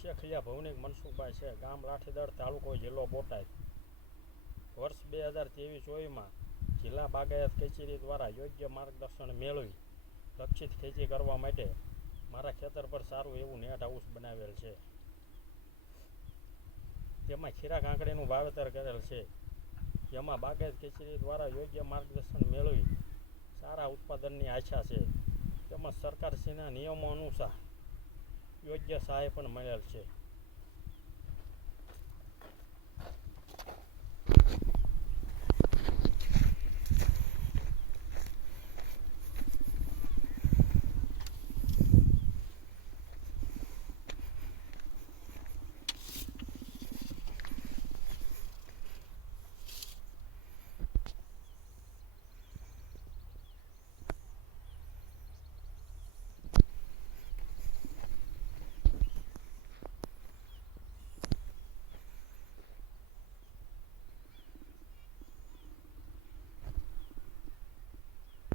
શેખલિયા ભૌનિક મનસુખભાઈ છે, ગામ લાઠીદળ, તાલુકો જિલ્લો બોટાદ. વર્ષ 2023-24માં જિલ્લા બાગાયત કચેરી દ્વારા યોગ્ય માર્ગદર્શન મેળવી લક્ષિત ખેતી કરવા માટે મારા ખેતર પર સારું એવું નેટ હાઉસ બનાવેલ છે. તેમાં ખીરા કાંકડીનું વાવેતર કરેલ છે, જેમાં બાગાયત કચેરી દ્વારા યોગ્ય માર્ગદર્શન મેળવી સારા ઉત્પાદનની આશા છે. તેમજ સરકારશ્રીના નિયમો અનુસાર યોગ્ય સહાય પણ મળેલ છે.